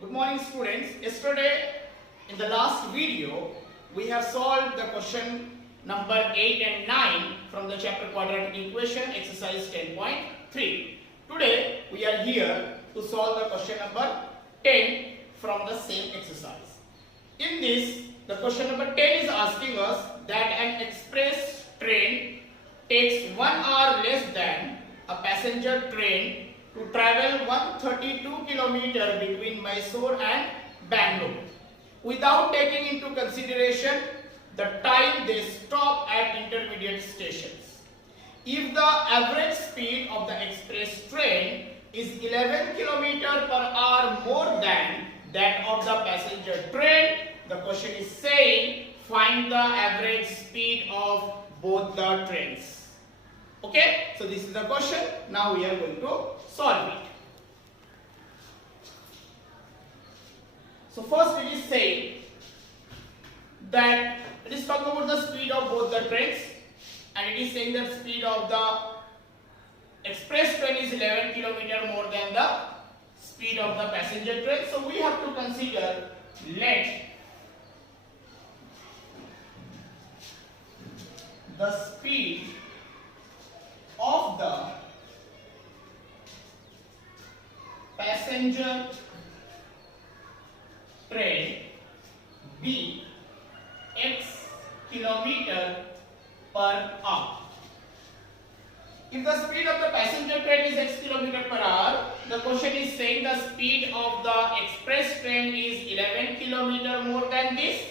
Good morning students. Yesterday in the last video we have solved the question number 8 and 9 from the chapter quadratic equation exercise 10.3. Today we are here to solve the question number 10 from the same exercise. In this, the question number 10 is asking us that an express train takes 1 hour less than a passenger train to travel 132 km between Mysore and Bangalore without taking into consideration the time they stop at intermediate stations. If the average speed of the express train is 11 km per hour more than that of the passenger train, the question is saying find the average speed of both the trains. Okay, so this is the question. Now we are going to solve it. So first it is saying that it is talking about the speed of both the trains, and it is saying that speed of the express train is 11 km more than the speed of the passenger train. So we have to consider let the speed of the passenger train be x km per hour. If the speed of the passenger train is x km per hour, the question is saying the speed of the express train is 11 km more than this.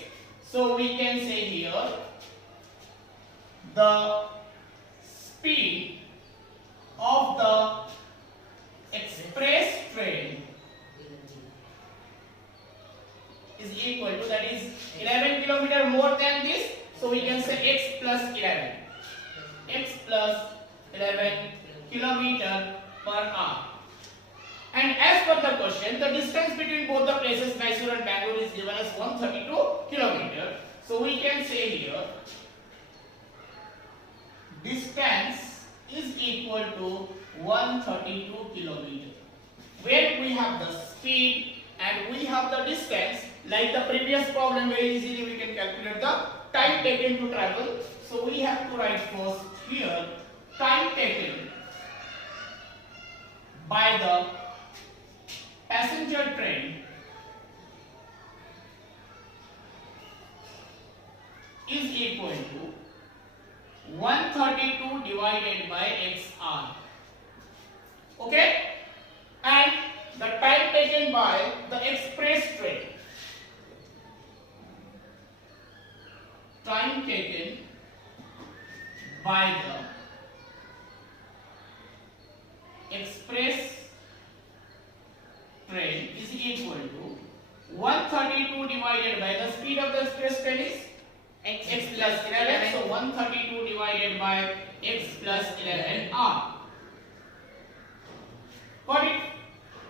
So we can say here the speed of the express train is equal to, that is 11 km more than this, so we can say x plus 11 km per hour. And as per the question, the distance between both the places Mysore and Bangalore is given as 132 km. So we can say here distance is equal to 132 km. When we have the speed and we have the distance, like the previous problem, very easily we can calculate the time taken to travel. So we have to write first here time taken by the passenger train is equal to 132 divided by xr. Okay, and the time taken by the express train, time taken by the express train is equal to 132 divided by the speed of the express train is x plus 11, so 132 divided by x plus 11 r. Got it?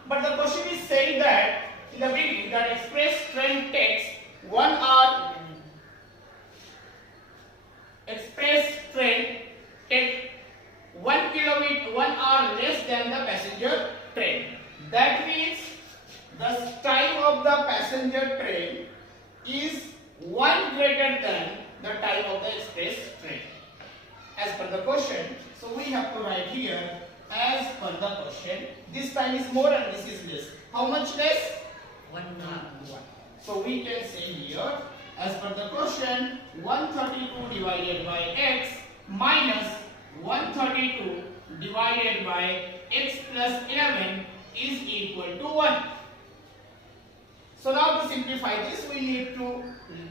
But the question is saying that in the beginning that express train takes 1 hour. Express train takes 1 hour less than the passenger train. That means the time of the passenger train is 1 greater than the time of the express train as per the question. So we have to write here as per the question, this time is more and this is less. How much less? 1 hour. So we can say here as per the question 132 divided by x minus 132 divided by x plus 11 is equal to 1. So now to simplify this, we need to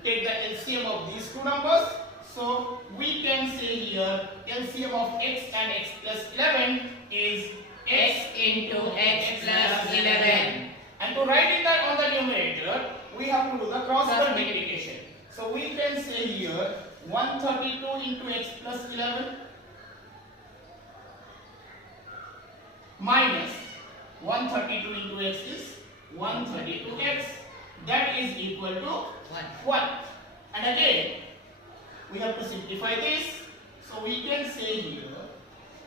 take the LCM of these two numbers. So we can say here LCM of x and x plus 11 is x into x plus 11. And to write it on the numerator, we have to do the cross multiplication. So we can say here 132 into x plus 11 minus 132 into x is 132x. That is equal to 1. And again, we have to simplify this. So we can say here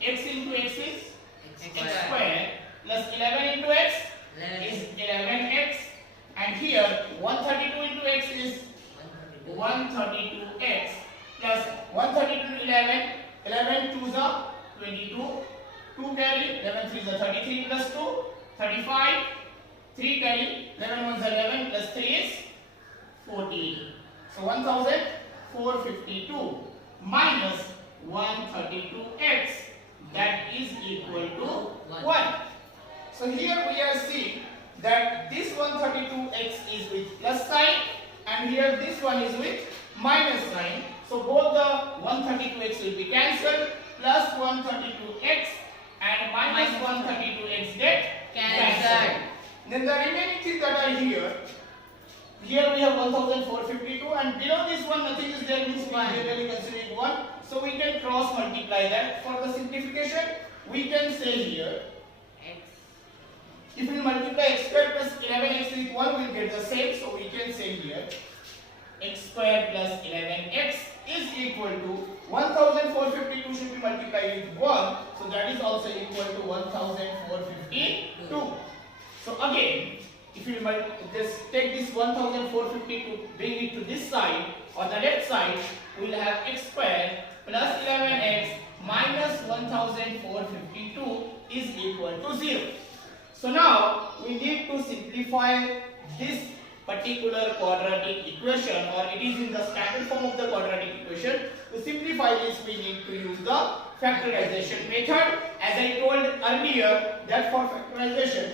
x into x is x square plus 11 into x is 11x and here 132 into x is 132x plus 132 to 11, 11 2s are 22, 2 carry, 11 3s are 33 plus 2, 35, 3 carry, 11 1s are 11 plus 3 is 14. So 1452 minus 132x, that is equal to 1. So here we are seeing that this 132x is with plus sign and here this one is with minus sign. So both the 132x will be cancelled, plus 132x and minus 132x get cancelled. Then the remaining things that are here we have 1452 and below this one nothing is there, means we really consider it 1. So we can cross multiply that. For the simplification we can say here if we multiply x square plus 11x with 1 we will get the same. So we can say here x square plus 11x is equal to 1452 should be multiplied with 1. So that is also equal to 1452. So again, if you just take this 1452, bring it to this side, on the left side, we will have x square plus 11x minus 1452 is equal to 0. So now we need to simplify this particular quadratic equation, or it is in the standard form of the quadratic equation. To simplify this, we need to use the factorization method. As I told earlier that for factorization,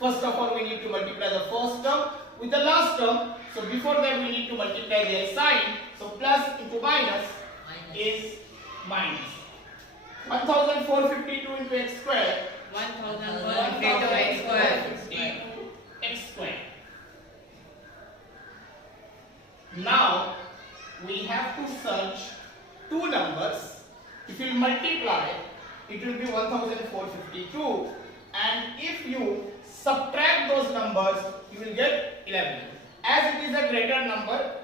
first of all we need to multiply the first term with the last term. So before that we need to multiply their sign. So plus into minus is minus. 1452 into x square, 1452 x square. Now we have to search two numbers. If you multiply, it will be 1452, and if you subtract those numbers, you will get 11. As it is a greater number,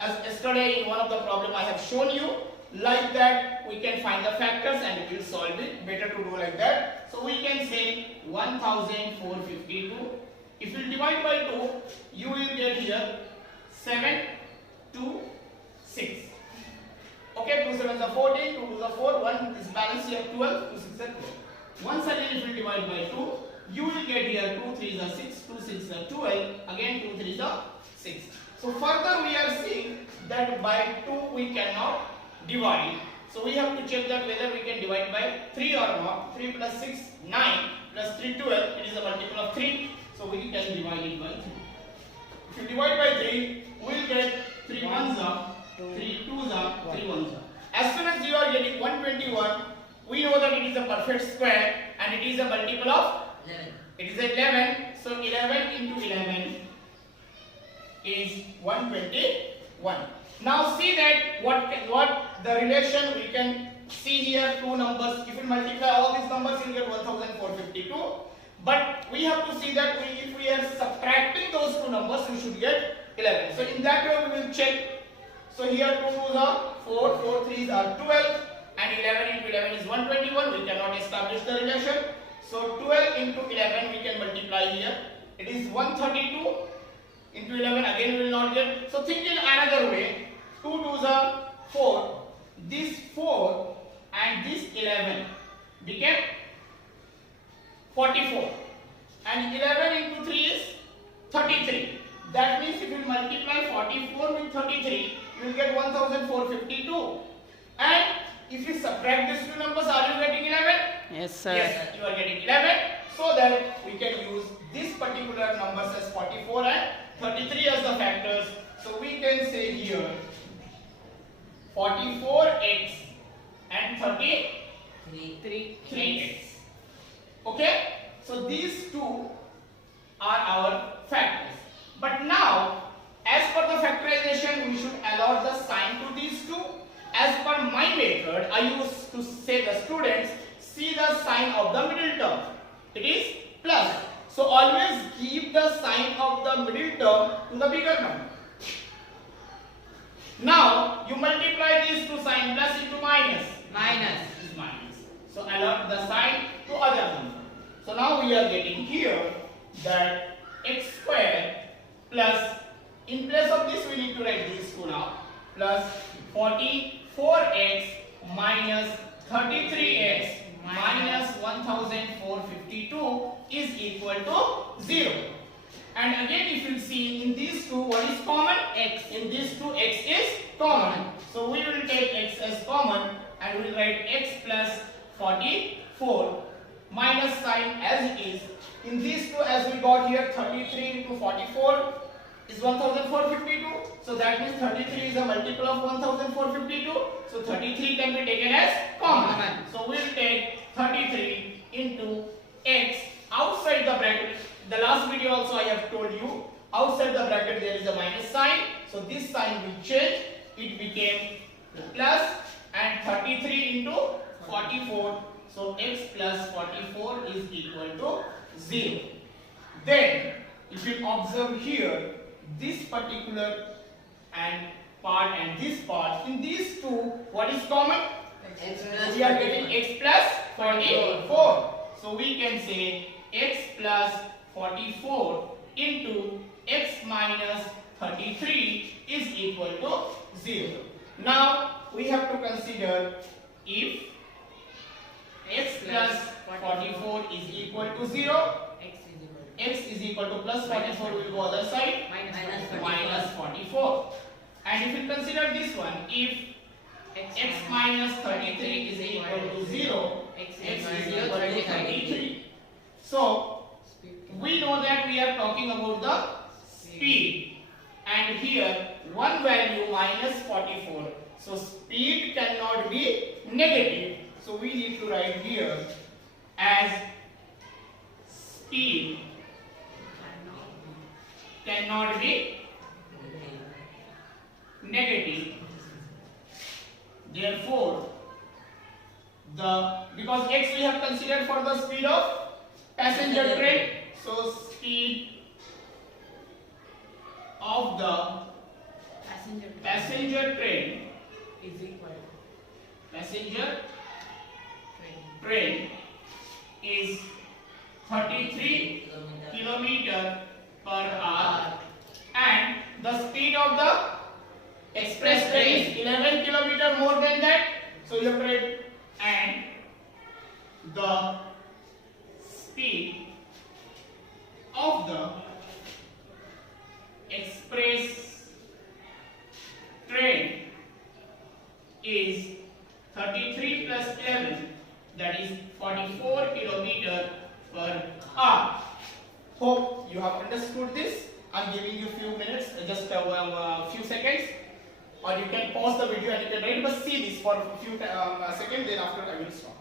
as yesterday in one of the problems I have shown you, like that we can find the factors and we will solve it. Better to do like that. So we can say 1452. If you divide by 2, you will get here 7 2 6. Okay, 2 7s are 14, 2 2s are 4, 1 is balance here 12, 2 6 are 12. Once again if you divide by 2, you will get here 2 3s are 6, 2 6 are 12, again 2 3s are 6. So further we are seeing that by 2 we cannot divide. So we have to check that whether we can divide by 3 or not. 3 plus 6, 9 plus 3, 12. It is a multiple of 3. So we can divide it by 3. If you divide by 3, we will get 3 1s are, 3 2s are, 3 1s are. As soon as you are getting 121, we know that it is a perfect square and it is a multiple of 11. It is 11. So 11 into 11 is 121. Now see that what the relation we can see here, two numbers. If we multiply all these numbers, you will get 1452. But we have to see that if we are subtracting those two numbers, we should get 11. So in that way we will check. So here 2 2s are 4, 4 3s are 12, and 11 into 11 is 121. We cannot establish the relation. So 12 into 11 we can multiply here. It is 132 into 11. Again we will not get. So think in another way. 2 2s are 4. This 4 and this 11 became 44. And 11 into 3 is 33. That means if you multiply 44 with 33, you will get 1452. And if you subtract these two numbers, are you getting 11? Yes, sir. Yes, you are getting 11. So that we can use this particular numbers as 44 and 33 as the factors. So we can say here 44x and 33x. Okay? So these two are our factors. But now, as per the factorization, we should allot the sign to these two. As per my method, I used to say the students, see the sign of the middle term. It is plus. So always give the sign of the middle term to the bigger number. Now, you multiply these two signs, plus into minus. Minus is minus. So allot the sign to other number. So now we are getting here that x square plus, in place of this we need to write these two now, plus 44x minus 33x minus 1452 is equal to 0. And again, if you see in these two, what is common? X. In these two, x is common. So we will take x as common and we will write x plus 44 minus sign as it is. In these two, as we got here, 33 into 44 is 1452. So that means 33 is a multiple of 1452. So 33 can be taken as common. So we will take 33 into x outside the bracket. The last video also I have told you, outside the bracket there is a minus sign. So this sign will change. It became plus, and 33 into 44. So x plus 44 is equal to 0. Then if you observe here, this particular and part and this part, in these two, what is common? We are getting x plus 44. So we can say x plus 44 into x minus 33 is equal to 0. Now we have to consider if x plus 44 is equal to 0, x is equal to plus 44 will go other side, minus 44. And if you consider this one, if x minus 33 is equal to 0, x is equal to 33. So we know that we are talking about the speed, and here one value minus 44. So speed cannot be negative. So we need to write here as speed cannot be negative. Therefore, because x we have considered for the speed of passenger train, so speed of the passenger train is equal passenger train is 33 km per hour, and the speed of the express train is 11 km more than that. So you have to write, and the speed of the express train is 33 plus 11, that is 44 km per hour. Hope you have understood this. I am giving you few minutes, just few seconds, or you can pause the video and you can write, but see this for a few seconds, then after I will stop.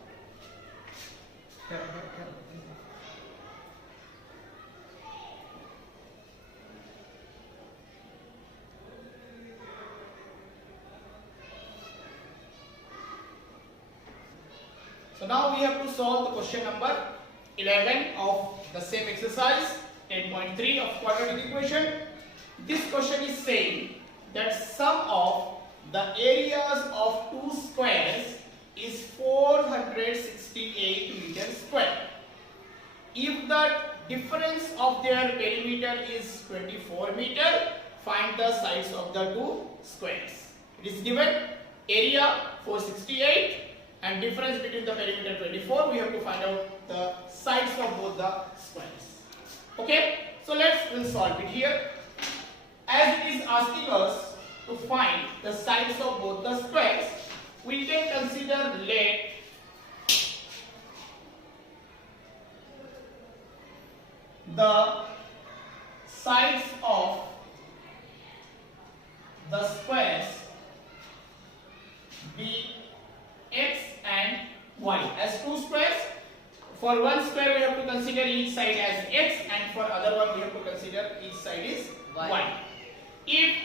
So now we have to solve the question number 11 of the same exercise, 10.3 of quadratic equation. This question is saying that sum of the areas of two squares is 468 meters square. If the difference of their perimeter is 24 meter, find the sides of the two squares. It is given area 468 and difference between the perimeter 24. We have to find out the sides of both the squares. Okay, so we'll solve it here. As it is asking us to find the sides of both the squares, we can consider let the sides of the squares be x and y. As two squares, for one square we have to consider each side as x, and for other one we have to consider each side is y. If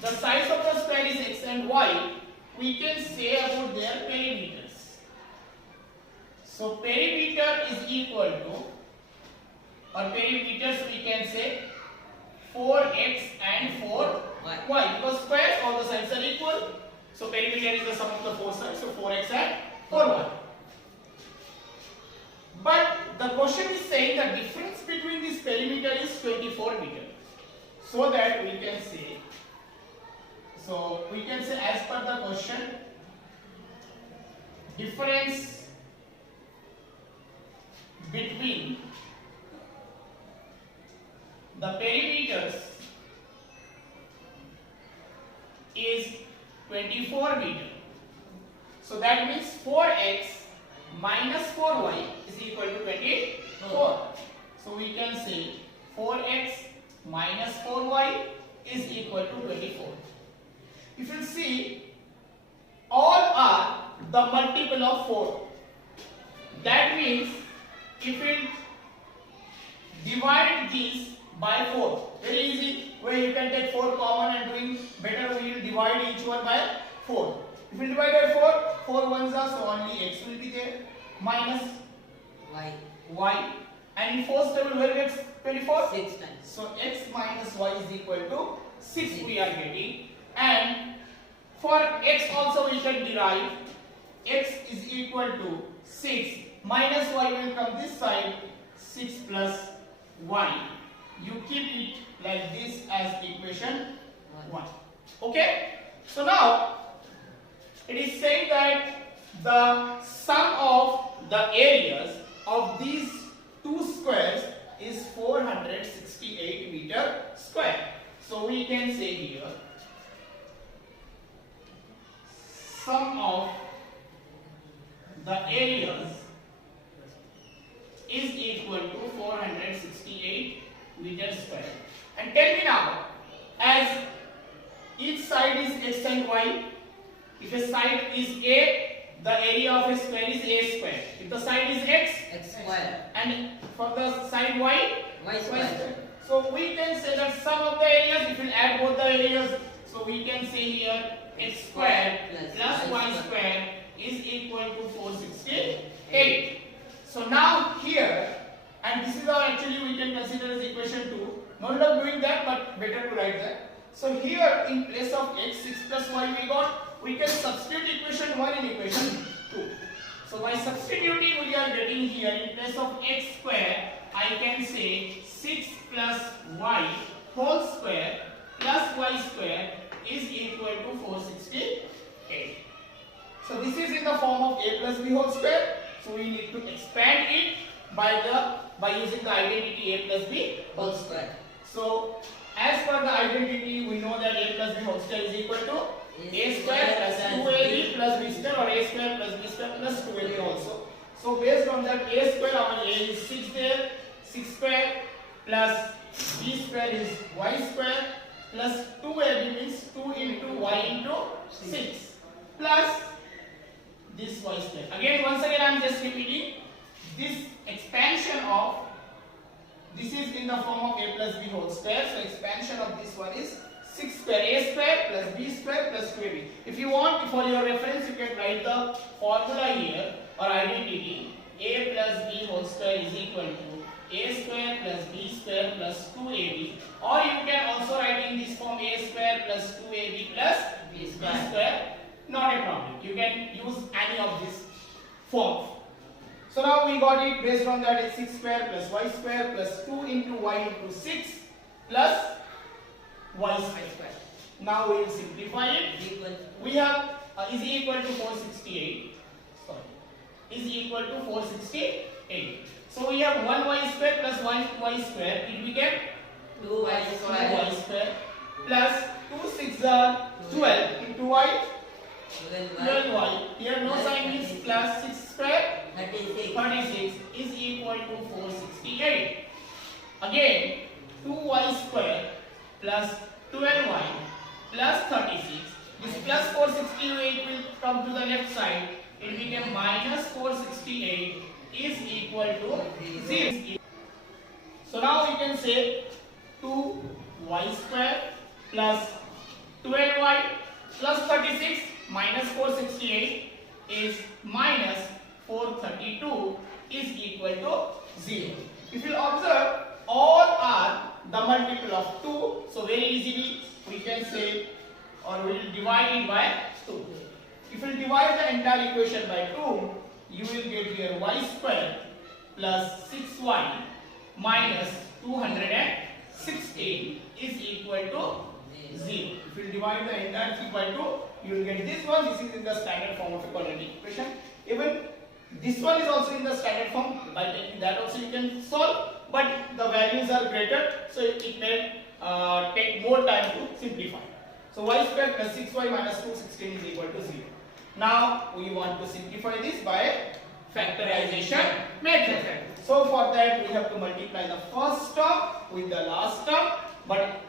the sides of the square is x and y, we can say about their perimeters. So perimeter is equal to, or perimeters we can say 4x and 4y, because squares all the sides are equal. So perimeter is the sum of the four sides, so 4x and 4y. But the question is saying the difference between these perimeter is 24 meter. So that we can say, as per the question, difference between the perimeters is 24 meter. So that means 4x minus 4y is equal to 24. So we can say 4x minus 4y is equal to 24. If you see, all are the multiple of 4. That means if we divide these by 4, very easy, where you can take 4 common and doing better, we will divide each one by 4. If we divide by 4, 4 ones are, so only x will be there, minus y. And in fourth table, where gets 24? 6 times. So x minus y is equal to 6 we are getting. And for x also we can derive x is equal to 6 minus y will come this side, 6 plus y. You keep it like this as equation 1. Okay? So now it is saying that the sum of the areas of these two squares is 468 meter square. So we can say here sum of the areas is equal to 468 meter square. And tell me now, as each side is x and y, if a side is a, the area of a square is a square. If the side is x square, and for the side y square. So we can say that sum of the areas, if we add both the areas, so we can say here x square plus y square is equal to 468. So now here, and this is our, actually we can consider as equation 2. No need of doing that, but better to write that. So here in place of x, 6 plus y we can substitute equation 1 in equation 2. So by substituting, we are getting here in place of x square, I can say 6 plus y whole square plus y square is equal to 468. So this is in the form of a plus b whole square. So we need to expand it by using the identity a plus b whole square. So as per the identity, we know that a plus b whole square is equal to a square plus 2ab plus b square, or a square plus b square plus 2ab also. So based on that a square, our a is 6 there, 6 square plus b square is y square plus 2ab means 2 into y into 6 plus this y square. Again, once again I am just repeating, this expansion of, this is in the form of a plus b whole square. So expansion of this one is 6 square, a square plus b square plus 2ab. If you want, for your reference, you can write the formula here or identity. A plus b whole square is equal to a square plus b square plus 2ab, or you can also write in this form a square plus 2ab plus b square. Not a problem. You can use any of this form. So now we got it based on that it's 6 square plus y square plus 2 into y into 6 plus y square. Now we will simplify it. We have is equal to 468. Sorry, is equal to 468. So we have 1y square plus 1y square. It became 2y square plus 2 6 are 12 into y 12y. Here no sign is plus 6 square 36 is equal to 468. Again 2y square plus 12y plus 36. This plus 468 will come to the left side. It became minus 468 is equal to 0. So now we can say 2y square plus 12y plus 36 minus 468 is minus 432 is equal to 0. If you observe, all are the multiple of 2. So very easily we can say, or we will divide it by 2. If you divide the entire equation by 2, you will get here y square plus 6y minus 2 divide the entire thing by 2, you will get this one. This is in the standard form of a quadratic equation. Even this one is also in the standard form. By taking that also you can solve, but the values are greater, so it may take more time to simplify. So y square plus 6y minus 216 is equal to 0. Now we want to simplify this by factorization method. So for that we have to multiply the first term with the last term, but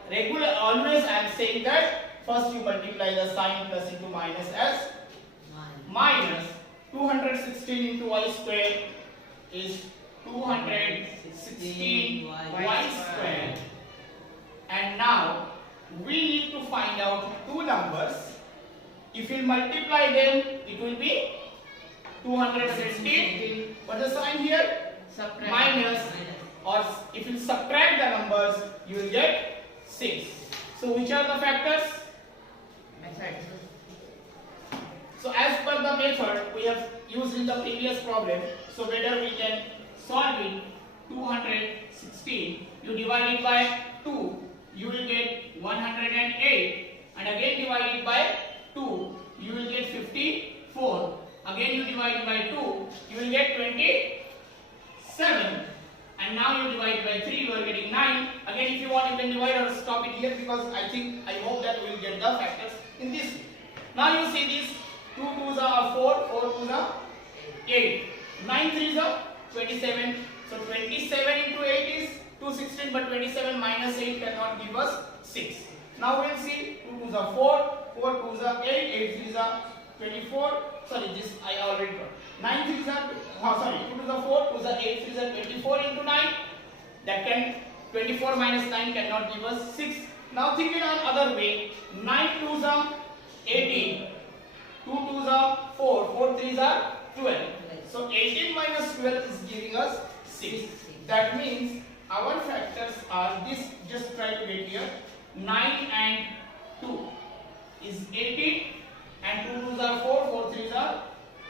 always I am saying that first you multiply the sign plus into minus as minus 216 into y square is 216 y square. And now we need to find out two numbers. If you multiply them, it will be 216. What is the sign here? Subtract. Minus. Or if you subtract the numbers, you will get 6. So which are the factors? So as per the method we have used in the previous problem, so whether we can solve it, 216, you divide it by 2, you will get 108, and again divide it by 2, you will get 54, again you divide it by 2, you will get 27, and now you divide by 3, you are getting 9. Again if you want you can divide or stop it here, because I hope that we will get the factors in this. Now you see this, 2 2s are 4, 4 2s are 8, 9 3s are 27. So 27 into 8 is 216, but 27 minus 8 cannot give us 6. Now we will see 2 2s are 4, 4 2s are 8, 8 3s are 24. Sorry, this I already got. 9 3s are 2 2s are 4, 2s are 8, 3s are 24 into 9. That can 24 minus 9 cannot give us 6. Now think it another way. 9 2s are 18, 2 2s are 4, 4 3s are 12. So 18 minus 12 is giving us 6. That means our factors are this, just try to get here, 9 and 2 is 18, and 2 2s are 4, 4 3s are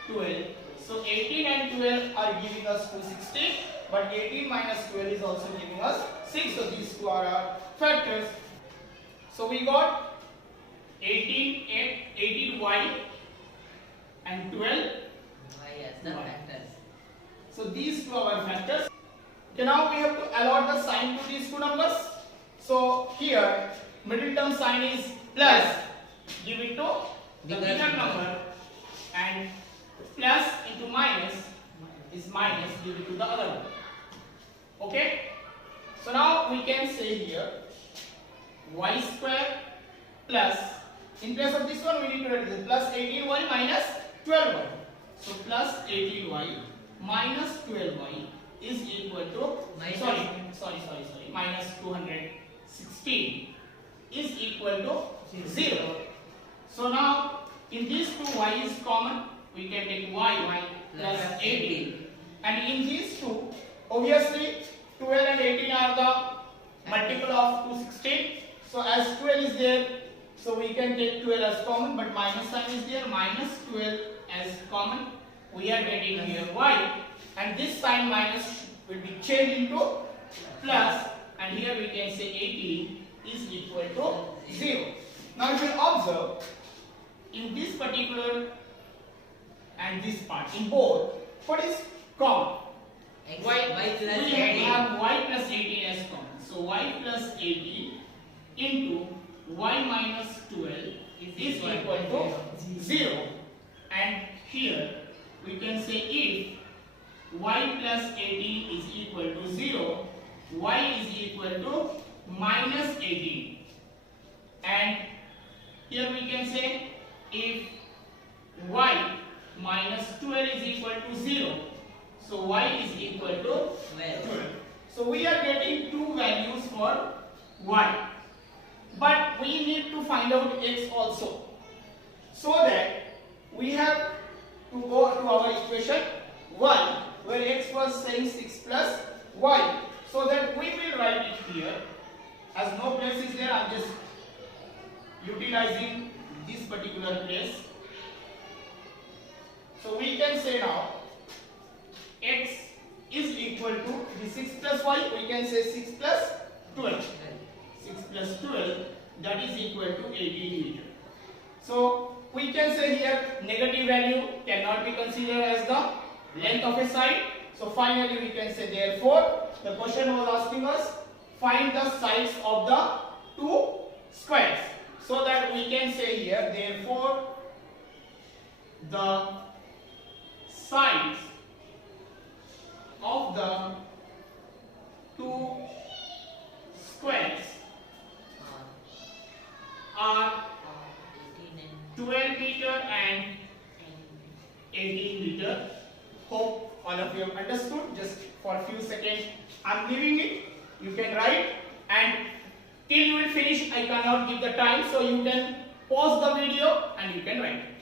12. So 18 and 12 are giving us 216, but 18 minus 12 is also giving us 6. So these two are our factors. So we got 18y and 12 as the factors. So these two are our factors. Okay, now we have to allot the sign to these two numbers. So here middle term sign is plus, give it to the bigger number, and plus into minus is minus, give it to the other one. Okay, so now we can say here y square plus, in place of this one we need to write this, plus 18y minus 12y. So plus 18y minus 12y is equal to minus 216 is equal to 0. So now in these two y is common, we can take y plus 18, and in these two obviously 12 and 18 are the multiple of 216. So as 12 is there, so we can take 12 as common, but minus sign is there, minus 12 as common. We are getting here y, and this sign minus will be changed into plus, and here we can say 18 is equal to 0. Now if you observe, in this particular and this part, in both, what is common? Y plus we 18. have y plus 18 as common. So y plus 18 into y minus 12 is equal to 0. And here we can say if y plus 18 is equal to 0, y is equal to minus 18. And here we can say if y minus 12 is equal to 0, so y is equal to 12. So we are getting two values for y, but we need to find out x also. So that we have to go to our equation 1, where x was saying 6 plus y. So that we will write it here. As no place is there, I am just utilizing this particular place. So we can say now x is equal to the 6 plus y, we can say 6 plus 12. 6 plus 12 that is equal to 18 meter. So we can say here negative value cannot be considered as the length of a side. So finally we can say therefore the question was asking us find the sides of the two squares. So that we can say here therefore the sides of the two squares are 12 meter and 18 meter. Hope all of you have understood. Just for a few seconds I am giving it. You can write, and till you will finish I cannot give the time, so you can pause the video and you can write.